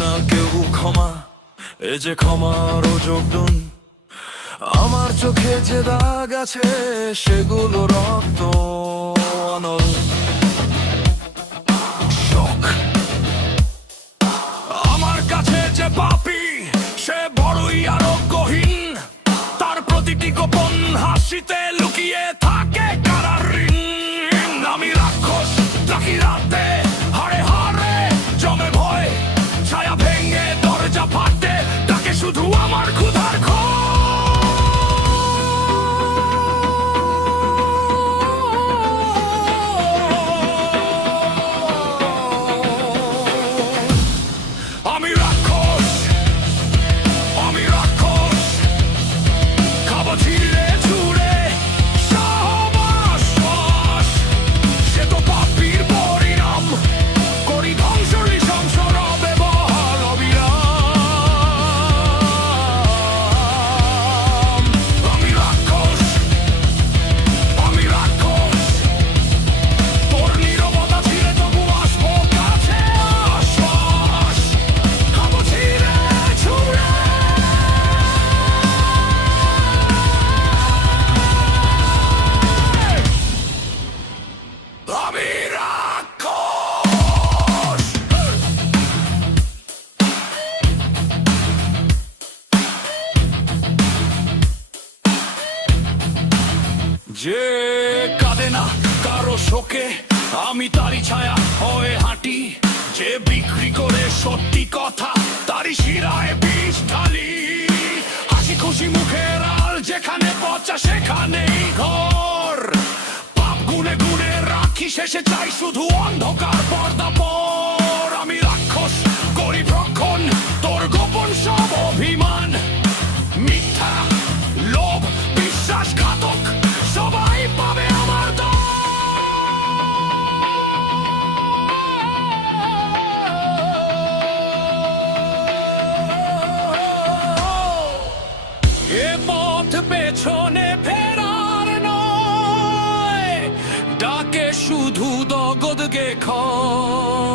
না কেউ ক্ষমা, এ যে ক্ষমারও যোগদন। আমার চোখে যে দাগ আছে সেগুলো রক্ত অনল। শোক আমার কাছে যে পাপী সে বড়ই আরোগ্যহীন, তার প্রতিটি গোপন হাসিতে লুকিয়ে থাকে কারার ঋণ। আমি রাক্ষস ডাকি রাতে, হাড়ে হাড়ে জমে ভয়, ছায়া ভেঙে দরজা ফাটে ডাকে শুধু আমার ক্ষুধার ঘর। আমি রাক্ষস, আমি রাক্ষস, খাবো ছিঁড়ে ছুঁড়ে সহবাস। সে তো পাপীর পরিণাম, করি ধ্বংস নৃশংস ব্যবহার অবিরাম। আমি রাক্ষস, আমি রাক্ষস, তোর নীরবতা ছিঁড়ে তবু আসবো কাছে। আশ্বাস খাবো ছিঁড়ে ছুঁড়ে। আমি রাক্ষস। যে কাঁদে না কারো শোকে, আমি তারই ছায়া হয়ে হাঁটি। যে বিক্রি করে সত্যি কথা, তারই শিরায় বিষ ঢালি। হাসি খুশি মুখের আল যেখানে পচা সেখানেই ঘর। পাপ গুনে গুনে রাখি, শেষে চাই শুধু অন্ধকার পর্দা পর। আমি রাক্ষস করি ভক্ষণ তোর গোপন সব অভিমান। মিথ্যা, লোভ, বিশ্বাসঘাতক সবাই পাবে আমার দল। এ পথ পেছনে ফেরার নয়, ডাকে শুধু দগদগে ক্ষয়।